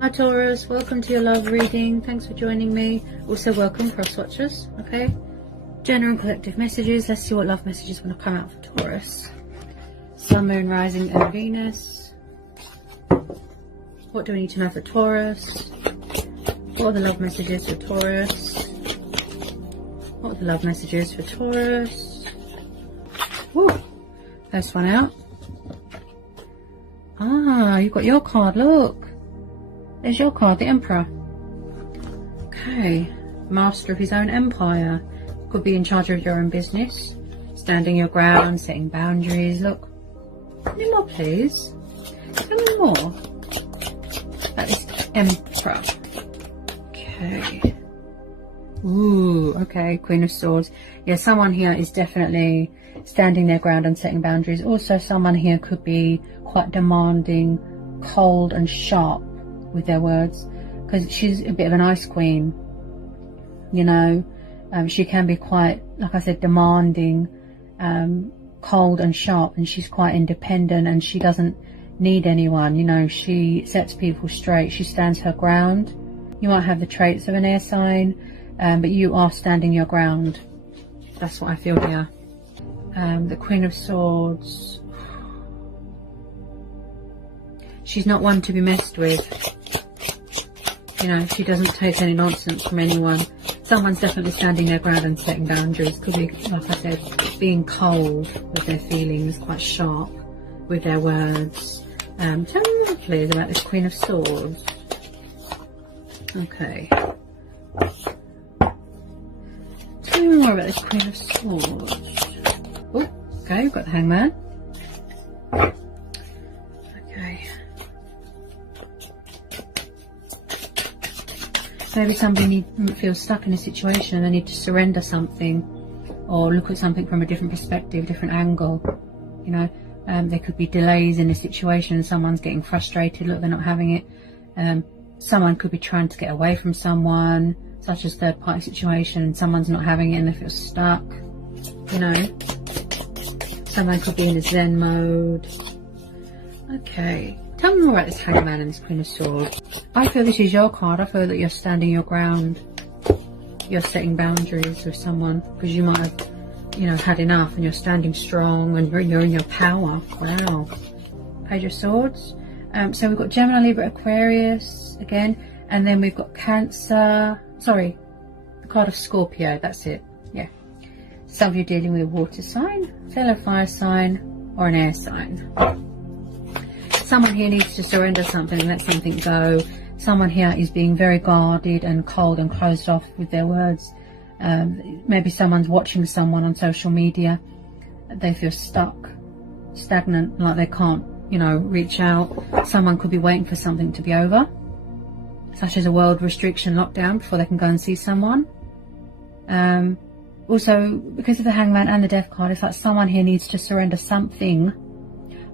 Hi Taurus, welcome to your love reading. Thanks for joining me. Also welcome cross watchers. Okay, general and collective messages. Let's see what love messages want to come out for Taurus. Sun, Moon, Rising and Venus. What do we need to know for Taurus? What are the love messages for Taurus? What are the love messages for Taurus? Woo! First one out. Ah, you've got your card, look. There's your card, the Emperor. Okay, master of his own empire. Could be in charge of your own business. Standing your ground, setting boundaries. Look. Any more, please? Tell me more about this Emperor. Okay. Ooh, okay, Queen of Swords. Yeah, someone here is definitely standing their ground and setting boundaries. Also, someone here could be quite demanding, cold and sharp with their words, because she's a bit of an ice queen, you know. She can be quite, like I said, demanding, cold and sharp, and she's quite independent and she doesn't need anyone, you know. She sets people straight, she stands her ground. You might have the traits of an air sign, but you are standing your ground. That's what I feel here. The Queen of Swords, she's not one to be messed with. You know, she doesn't take any nonsense from anyone. Someone's definitely standing their ground and setting boundaries. Could be, like I said, being cold with their feelings, quite sharp with their words. Tell me more, please, about this Queen of Swords. Okay. Tell me more about this Queen of Swords. Oh, okay, we've got the Hangman. Okay. Maybe somebody feels stuck in a situation and they need to surrender something, or look at something from a different perspective, different angle. You know, there could be delays in a situation and someone's getting frustrated. Look, they're not having it. Someone could be trying to get away from someone, such as third party situation, and someone's not having it and they feel stuck. You know, someone could be in a Zen mode. Okay. Tell me more about this Hangman and this Queen of Swords. I feel this is your card. I feel that you're standing your ground. You're setting boundaries with someone because you might have, you know, had enough, and you're standing strong and you're in your power. Wow. Page of Swords. So we've got Gemini, Libra, Aquarius again, and then we've got Cancer. Sorry, the card of Scorpio. That's it. Yeah. Some of you dealing with a water sign, fellow fire sign, or an air sign. Someone here needs to surrender something and let something go. Someone here is being very guarded and cold and closed off with their words. Maybe someone's watching someone on social media. They feel stuck, stagnant, like they can't, you know, reach out. Someone could be waiting for something to be over, such as a world restriction lockdown, before they can go and see someone. Also, because of the Hangman and the Death card, it's like someone here needs to surrender something,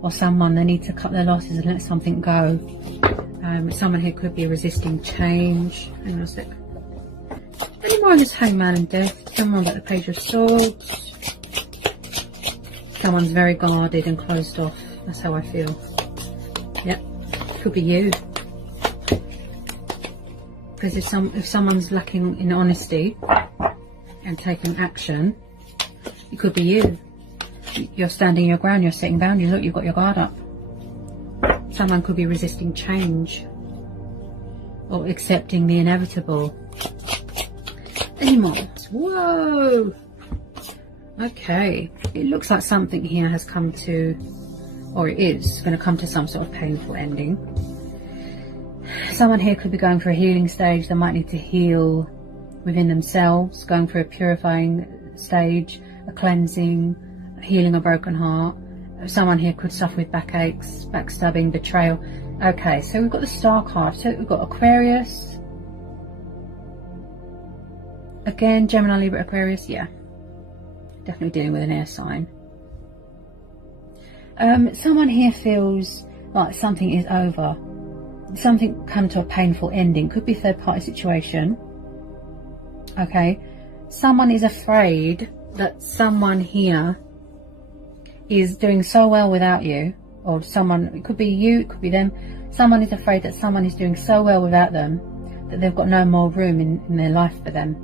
or someone, they need to cut their losses and let something go. Someone here could be resisting change. Hang on a sec. Any more on this Hangman and Death? Tell me more about the Page of Swords. Someone's very guarded and closed off. That's how I feel. Yep, could be you. Because if someone's lacking in honesty and taking action, it could be you. You're standing your ground, you're setting boundaries. Look, you've got your guard up. Someone could be resisting change or accepting the inevitable. Any more? Whoa! Okay, it looks like something here has come to, or it is going to come to some sort of painful ending. Someone here could be going for a healing stage. They might need to heal within themselves, going for a purifying stage, a cleansing, healing a broken heart. Someone here could suffer with backaches, backstabbing, betrayal. Okay, so we've got the Star card. So we've got Aquarius. Again, Gemini, Libra, Aquarius. Yeah, definitely dealing with an air sign. Someone here feels like something is over. Something come to a painful ending. Could be third party situation. Okay, someone is afraid that someone here is doing so well without you, or someone, it could be you, it could be them, Someone is afraid that someone is doing so well without them that they've got no more room in their life for them.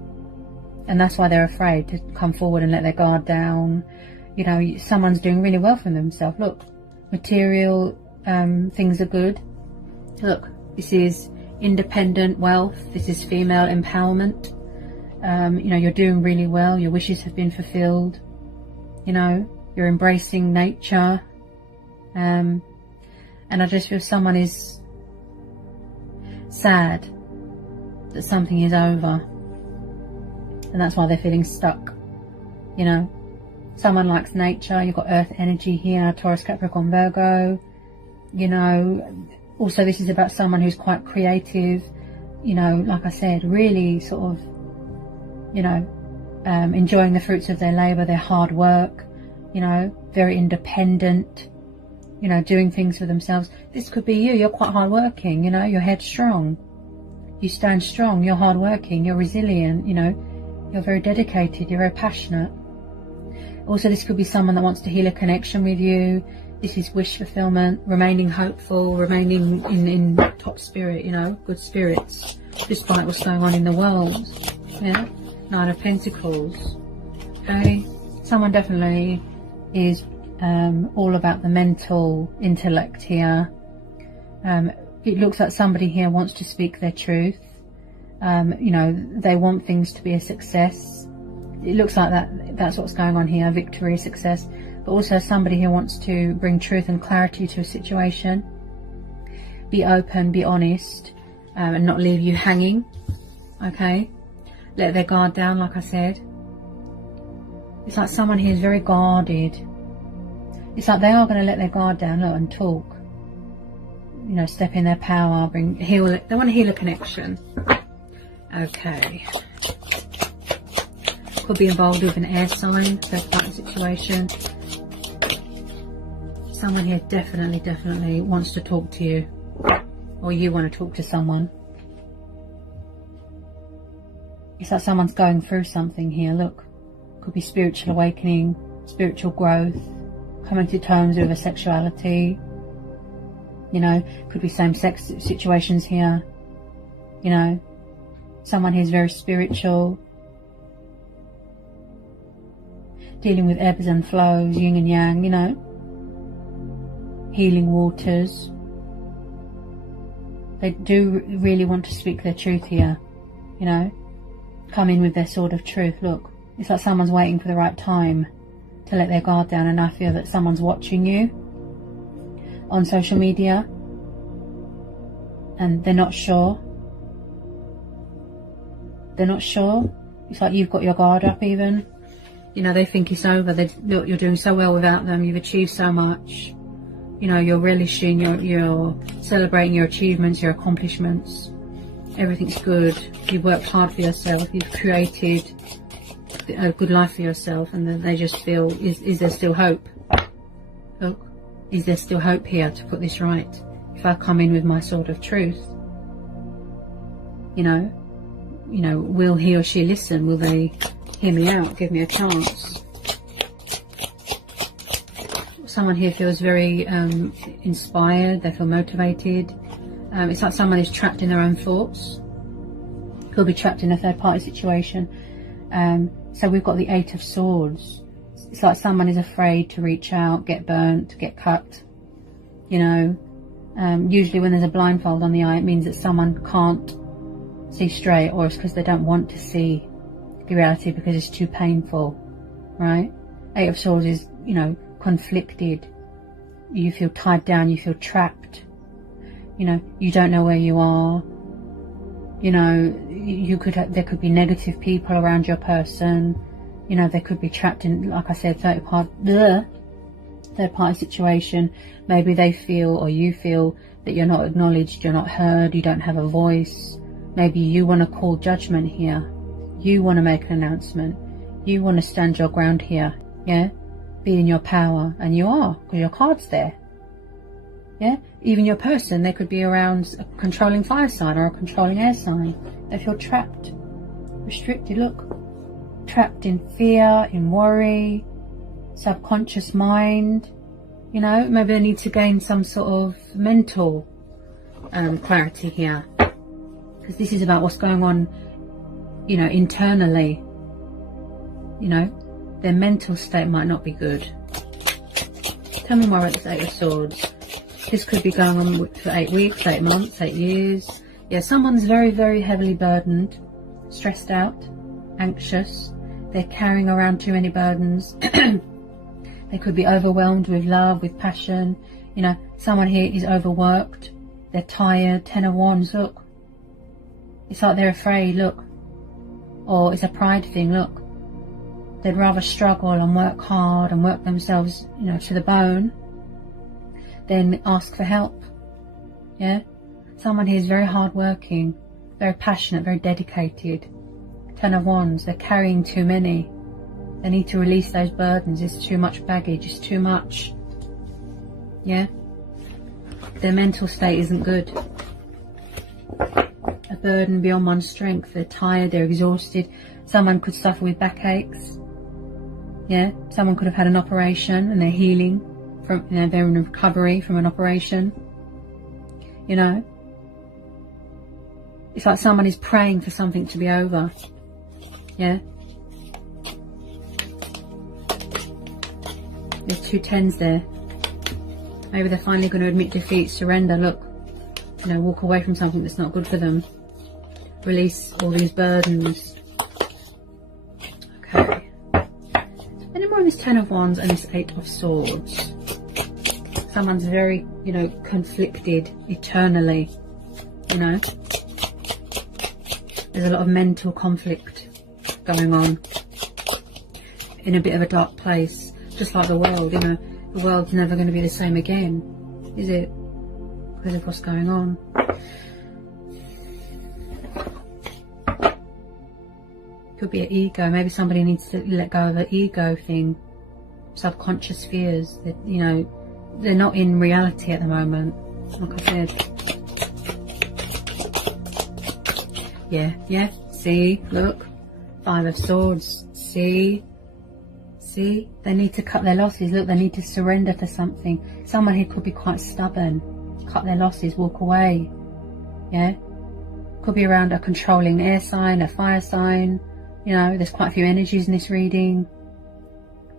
And that's why they're afraid to come forward and let their guard down. You know, someone's doing really well for themselves. Look, material things are good. Look, this is independent wealth. This is female empowerment. You know, you're doing really well. Your wishes have been fulfilled. You know, you're embracing nature. And I just feel someone is sad that something is over. And that's why they're feeling stuck. You know, someone likes nature. You've got earth energy here, Taurus, Capricorn, Virgo. You know, also this is about someone who's quite creative. You know, like I said, really sort of, you know, enjoying the fruits of their labour, their hard work. You know, very independent. You know, doing things for themselves. This could be you. You're quite hardworking. You know, you're headstrong. You stand strong. You're hardworking. You're resilient. You know, you're very dedicated. You're very passionate. Also, this could be someone that wants to heal a connection with you. This is wish fulfillment, remaining hopeful, remaining in top spirit. You know, good spirits, despite what's going on in the world. Yeah, Nine of Pentacles. Okay, someone definitely is all about the mental intellect here. It looks like somebody here wants to speak their truth. You know, they want things to be a success. It looks like that's what's going on here, victory, success. But also somebody who wants to bring truth and clarity to a situation. Be open, be honest, and not leave you hanging. Okay? Let their guard down, like I said. It's like someone here is very guarded. It's like they are going to let their guard down, look, and talk. You know, step in their power, heal. They want to heal a connection. Okay. Could be involved with an air sign, third party situation. Someone here definitely wants to talk to you. Or you want to talk to someone. It's like someone's going through something here, look. Could be spiritual awakening, spiritual growth, coming to terms with a sexuality. You know, could be same-sex situations here. You know, someone here is very spiritual. Dealing with ebbs and flows, yin and yang, you know. Healing waters. They do really want to speak their truth here. You know, come in with their sword of truth. Look, it's like someone's waiting for the right time to let their guard down, and I feel that someone's watching you on social media and they're not sure. They're not sure. It's like you've got your guard up even. You know, they think it's over. Look, you're doing so well without them. You've achieved so much. You know, you're relishing, you're celebrating your achievements, your accomplishments. Everything's good. You've worked hard for yourself. You've created a good life for yourself, and then they just feel, is there still hope? Look, is there still hope here to put this right? If I come in with my sword of truth, you know, will he or she listen? Will they hear me out? Give me a chance? Someone here feels very inspired. They feel motivated. It's like someone is trapped in their own thoughts. Could be trapped in a third party situation. So we've got the Eight of Swords. It's like someone is afraid to reach out, get burnt, get cut. You know, usually when there's a blindfold on the eye, it means that someone can't see straight, or it's because they don't want to see the reality because it's too painful, right? Eight of Swords is, you know, conflicted. You feel tied down, you feel trapped. You know, you don't know where you are. You know, there could be negative people around your person. You know, they could be trapped in, like I said, third party situation. Maybe they feel, or you feel, that you're not acknowledged, you're not heard, you don't have a voice. Maybe you want to call judgment here. You want to make an announcement. You want to stand your ground here. Yeah? Be in your power. And you are, because your card's there. Yeah? Even your person, they could be around a controlling fire sign or a controlling air sign. They feel trapped, restricted, look. Trapped in fear, in worry, subconscious mind. You know, maybe they need to gain some sort of mental clarity here, because this is about what's going on, you know, internally. You know, their mental state might not be good. Tell me more about this 8 of Swords. This could be going on for 8 weeks, 8 months, 8 years. Yeah, someone's very, very heavily burdened, stressed out, anxious. They're carrying around too many burdens. They could be overwhelmed with love, with passion. You know, someone here is overworked. They're tired. 10 of Wands, look. It's like they're afraid, look. Or it's a pride thing, look. They'd rather struggle and work hard and work themselves, you know, to the bone than ask for help. Yeah? Someone here is very hardworking, very passionate, very dedicated. 10 of Wands, they're carrying too many. They need to release those burdens. It's too much baggage, it's too much. Yeah? Their mental state isn't good. A burden beyond one's strength. They're tired, they're exhausted. Someone could suffer with backaches. Yeah? Someone could have had an operation and they're healing from, you know, they're in recovery from an operation. You know? It's like someone is praying for something to be over. Yeah? There's 2 10s there. Maybe they're finally going to admit defeat, surrender, look. You know, walk away from something that's not good for them. Release all these burdens. Okay. Any more on this 10 of Wands and this 8 of Swords? Someone's very, you know, conflicted eternally. You know? There's a lot of mental conflict going on. In a bit of a dark place. Just like the world, you know. The world's never going to be the same again, is it? Because of what's going on. Could be an ego. Maybe somebody needs to let go of an ego thing. Subconscious fears. That, you know, they're not in reality at the moment. Like I said. Yeah. See, look. 5 of Swords. See, they need to cut their losses. Look, they need to surrender to something. Someone here could be quite stubborn. Cut their losses, walk away. Yeah? Could be around a controlling air sign, a fire sign. You know, there's quite a few energies in this reading.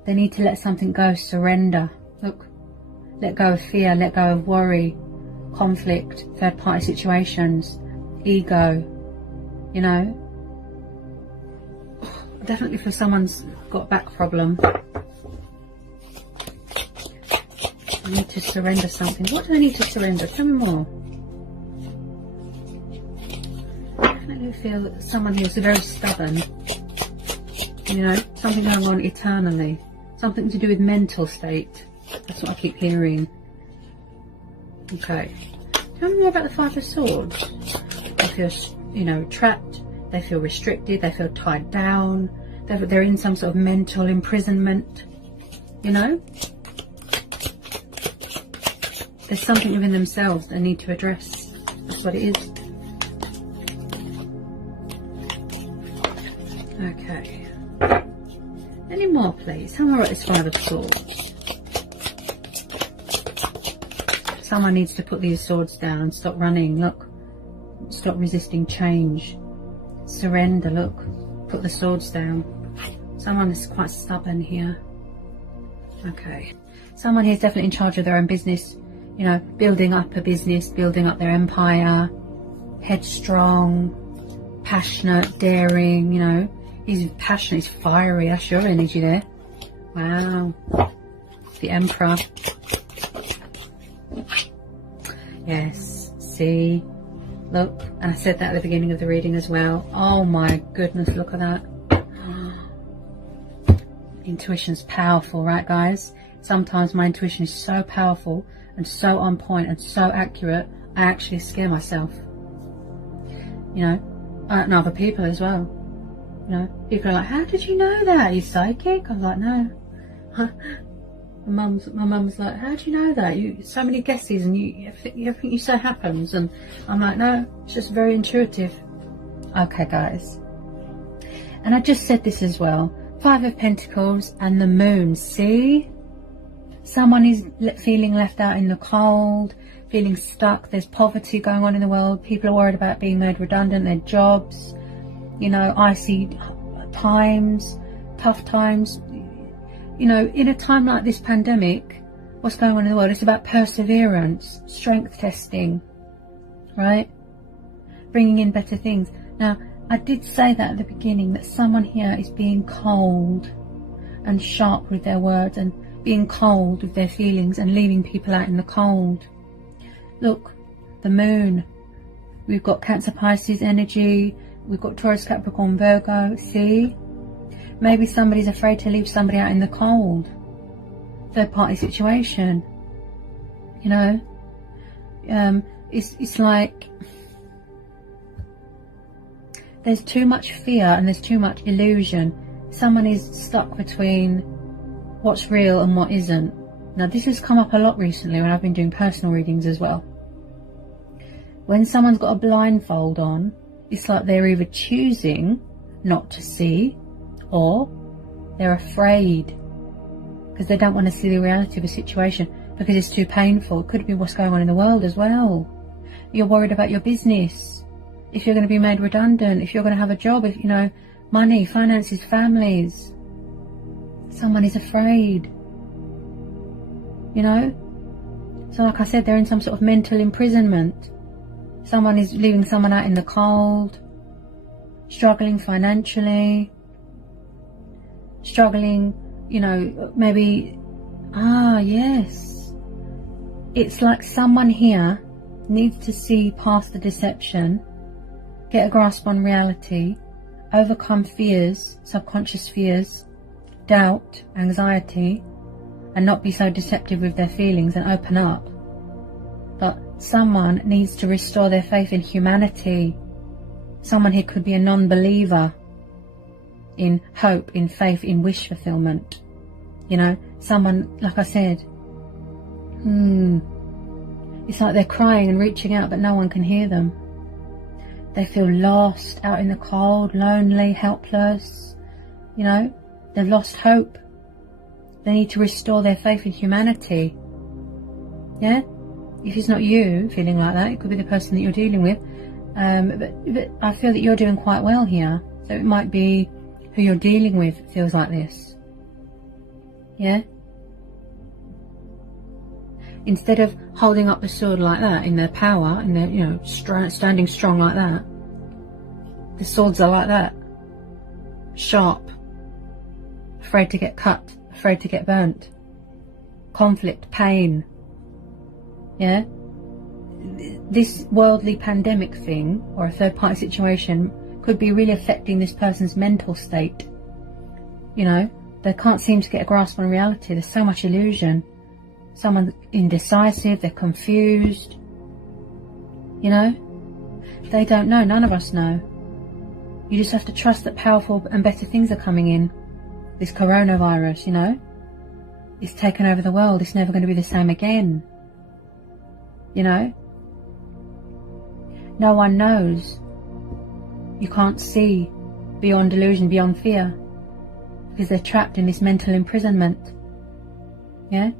They need to let something go, surrender. Look, let go of fear, let go of worry, conflict, third party situations, ego. You know? Definitely for someone's got a back problem. I need to surrender something. What do I need to surrender? Tell me more. I definitely feel that someone here is very stubborn. You know, something going on eternally. Something to do with mental state. That's what I keep hearing. Okay. Tell me more about the 5 of Swords. They feel, you know, trapped. They feel restricted, they feel tied down, they're in some sort of mental imprisonment, you know? There's something within themselves they need to address. That's what it is. Okay. Any more, please? Tell me about this 5 of Swords. Someone needs to put these swords down and stop running, look. Stop resisting change. Surrender, look. Put the swords down. Someone is quite stubborn here. Okay. Someone here is definitely in charge of their own business. You know, building up a business, building up their empire. Headstrong, passionate, daring, you know. He's passionate, he's fiery. That's your energy there. Wow. The Emperor. Yes. See? Look, and I said that at the beginning of the reading as well. Oh my goodness, look at that. Intuition's powerful, right guys? Sometimes my intuition is so powerful and so on point and so accurate, I actually scare myself. You know, and other people as well. You know, people are like, how did you know that? Are you psychic? I was like, no. My mum's like, how do you know that? You so many guesses and you think you say happens, and I'm like, no, it's just very intuitive. Okay guys, and I just said this as well, 5 of Pentacles and the Moon. See, someone is feeling left out in the cold. feeling stuck. There's poverty going on in the world. People are worried about being made redundant, their jobs, you know, icy times, tough times. You know, in a time like this pandemic, what's going on in the world? It's about perseverance, strength testing, right? Bringing in better things. Now, I did say that at the beginning, that someone here is being cold and sharp with their words, and being cold with their feelings, and leaving people out in the cold. Look, the moon. We've got Cancer, Pisces energy. We've got Taurus, Capricorn, Virgo. See? Maybe somebody's afraid to leave somebody out in the cold. Third party situation. You know? It's like there's too much fear and there's too much illusion. Someone is stuck between what's real and what isn't. Now, this has come up a lot recently when I've been doing personal readings as well. When someone's got a blindfold on, it's like they're either choosing not to see, or they're afraid because they don't want to see the reality of a situation because it's too painful. It could be what's going on in the world as well. You're worried about your business, if you're going to be made redundant, if you're going to have a job, if, you know, money, finances, families. Someone is afraid, you know. So like I said, they're in some sort of mental imprisonment. Someone is leaving someone out in the cold, struggling financially, struggling, you know, maybe, yes. It's like someone here needs to see past the deception, get a grasp on reality, overcome fears, subconscious fears, doubt, anxiety, and not be so deceptive with their feelings and open up. But someone needs to restore their faith in humanity. Someone here could be a non-believer in hope, in faith, in wish fulfillment. You know, someone, like I said, it's like they're crying and reaching out, but no one can hear them. They feel lost, out in the cold, lonely, helpless. You know, they've lost hope. They need to restore their faith in humanity. Yeah? If it's not you feeling like that, it could be the person that you're dealing with. But I feel that you're doing quite well here. So it might be who you're dealing with feels like this. Yeah? Instead of holding up the sword like that, in their power, in their, you know, standing strong like that, the swords are like that. Sharp. Afraid to get cut. Afraid to get burnt. Conflict, pain. Yeah? This worldly pandemic thing, or a third party situation, could be really affecting this person's mental state. You know, they can't seem to get a grasp on reality. There's so much illusion. Someone's indecisive, they're confused. You know? They don't know, none of us know. You just have to trust that powerful and better things are coming in. This coronavirus, you know? It's taken over the world. It's never going to be the same again. You know? No one knows. You can't see beyond delusion, beyond fear, because they're trapped in this mental imprisonment. Yeah?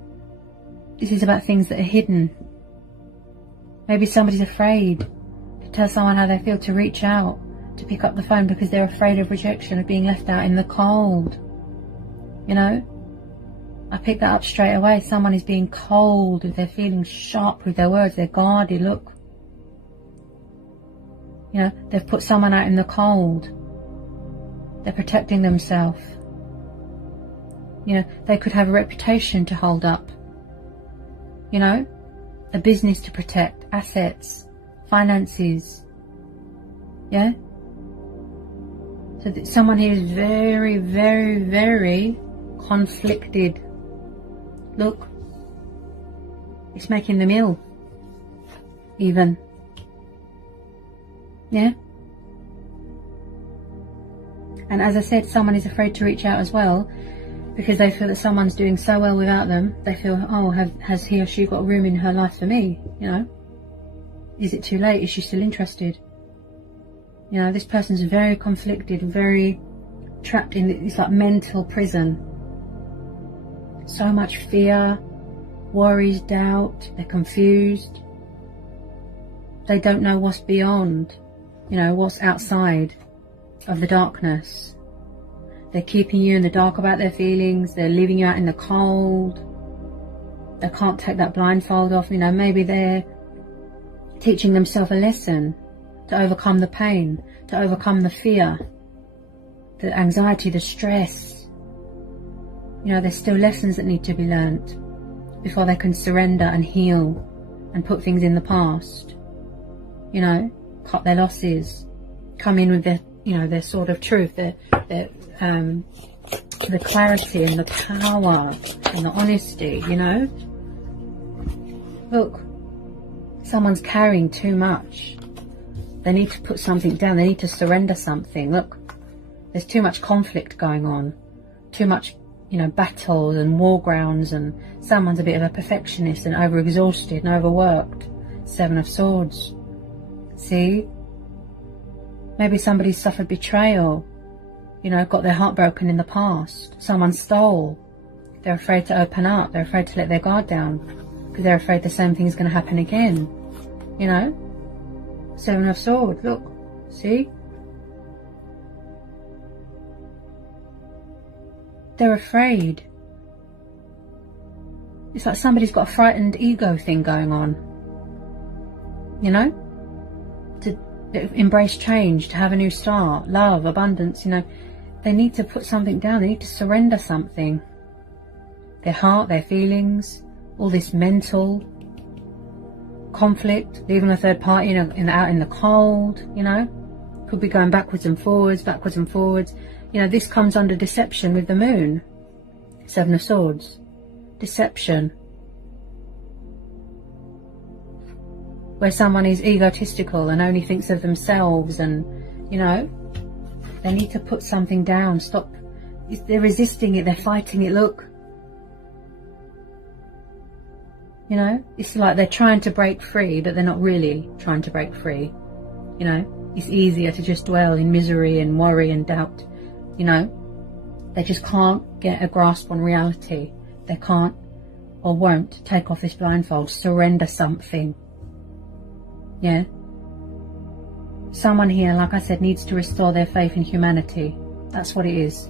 This is about things that are hidden. Maybe somebody's afraid to tell someone how they feel, to reach out, to pick up the phone because they're afraid of rejection, of being left out in the cold. You know? I picked that up straight away. Someone is being cold with their feelings, sharp with their words, they're guarded, look. You know, they've put someone out in the cold. They're protecting themselves. You know, they could have a reputation to hold up. You know, a business to protect, assets, finances. Yeah? So that someone here is very, very, very conflicted. Look, it's making them ill, even. Yeah? And as I said, someone is afraid to reach out as well, because they feel that someone's doing so well without them. They feel, oh, has he or she got room in her life for me? You know? Is it too late? Is she still interested? You know, this person's very conflicted, very trapped in this like mental prison. So much fear, worries, doubt, they're confused. They don't know what's beyond, you know, what's outside of the darkness. They're keeping you in the dark about their feelings. They're leaving you out in the cold. They can't take that blindfold off. You know, maybe they're teaching themselves a lesson to overcome the pain, to overcome the fear, the anxiety, the stress. You know, there's still lessons that need to be learnt before they can surrender and heal and put things in the past. You know, cut their losses, come in with their, you know, their sort of truth, the clarity and the power and the honesty, you know. Look, someone's carrying too much. They need to put something down. They need to surrender something. Look, there's too much conflict going on, too much, you know, battles and war grounds, and someone's a bit of a perfectionist and overexhausted and overworked. 7 of Swords. See? Maybe somebody suffered betrayal, you know, got their heart broken in the past. Someone stole. They're afraid to open up. They're afraid to let their guard down because they're afraid the same thing's going to happen again. You know? 7 of Swords. Look. See? They're afraid. It's like somebody's got a frightened ego thing going on. You know? To embrace change, to have a new start, love, abundance, you know. They need to put something down. They need to surrender something. Their heart, their feelings, all this mental conflict, leaving a third party, you know, out in the cold, you know. Could be going backwards and forwards, backwards and forwards. You know, this comes under deception with the moon. 7 of Swords. Deception. Where someone is egotistical and only thinks of themselves, and, you know, they need to put something down. Stop. They're resisting it. They're fighting it. Look. You know, it's like they're trying to break free, but they're not really trying to break free. You know, it's easier to just dwell in misery and worry and doubt. You know, they just can't get a grasp on reality. They can't or won't take off this blindfold, surrender something. Yeah. Someone here, like I said, needs to restore their faith in humanity. That's what it is.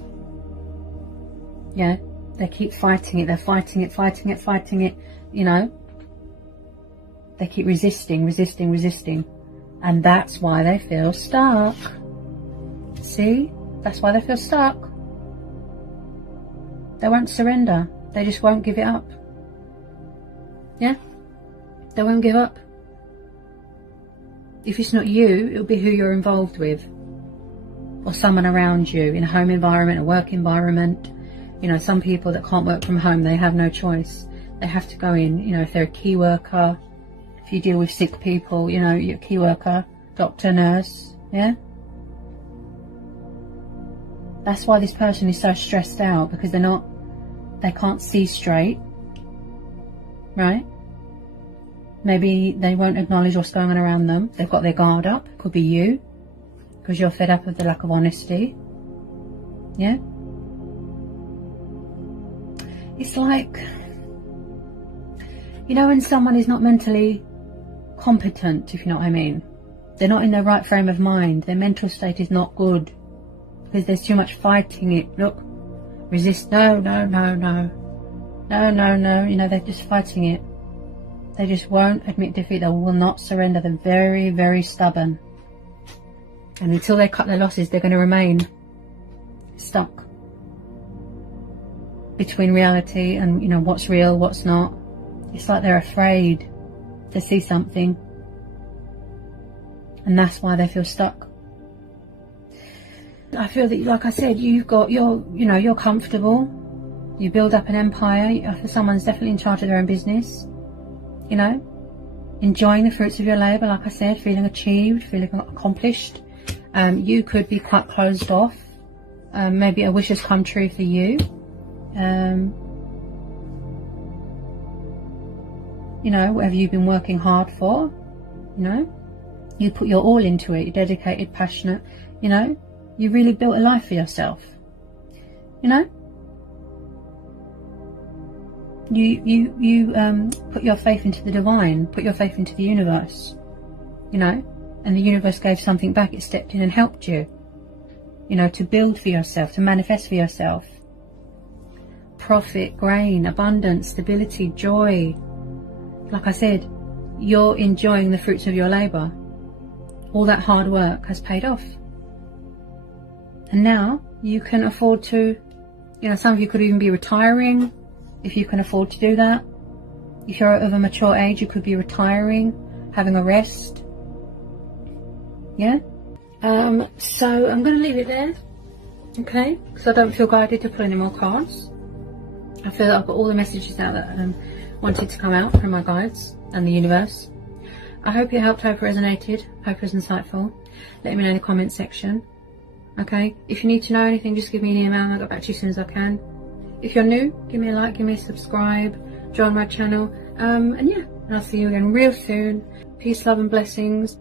Yeah. They keep fighting it. They're fighting it, fighting it, fighting it. You know. They keep resisting, resisting, resisting. And that's why they feel stuck. See? That's why they feel stuck. They won't surrender. They just won't give it up. Yeah? They won't give up. If it's not you, it'll be who you're involved with. Or someone around you, in a home environment, a work environment. You know, some people that can't work from home, they have no choice. They have to go in. You know, if they're a key worker, if you deal with sick people, you know, you're a key worker, doctor, nurse, yeah? That's why this person is so stressed out, because they can't see straight, right? Maybe they won't acknowledge what's going on around them. They've got their guard up. Could be you, because you're fed up with the lack of honesty. Yeah? It's like, you know, when someone is not mentally competent, if you know what I mean. They're not in their right frame of mind. Their mental state is not good, because there's too much fighting it. Look, resist, no, no, no, no. No, no, no, you know, they're just fighting it. They just won't admit defeat. They will not surrender. They're very, very stubborn. And until they cut their losses, they're going to remain stuck between reality and, you know, what's real, what's not. It's like they're afraid to see something. And that's why they feel stuck. I feel that, like I said, you're comfortable. You build up an empire. I feel someone's definitely in charge of their own business. You know, enjoying the fruits of your labour, like I said, feeling achieved, feeling accomplished. You could be quite closed off. Maybe a wish has come true for you. You know, whatever you've been working hard for, you know, you put your all into it. You're dedicated, passionate, you know, you really built a life for yourself, you know. You put your faith into the divine, put your faith into the universe, you know, and the universe gave something back. It stepped in and helped you, you know, to build for yourself, to manifest for yourself. Profit, gain, abundance, stability, joy. Like I said, you're enjoying the fruits of your labour. All that hard work has paid off. And now you can afford to, you know, some of you could even be retiring if you can afford to do that. If you're of a mature age, you could be retiring, having a rest. Yeah? So I'm going to leave it there. Okay? Because I don't feel guided to pull any more cards. I feel that I've got all the messages out that wanted to come out from my guides and the universe. I hope it helped, hope it resonated, hope it was insightful. Let me know in the comment section. Okay? If you need to know anything, just give me an email. I'll get back to you as soon as I can. If you're new, give me a like, give me a subscribe, join my channel. And yeah, and I'll see you again real soon. Peace, love and blessings.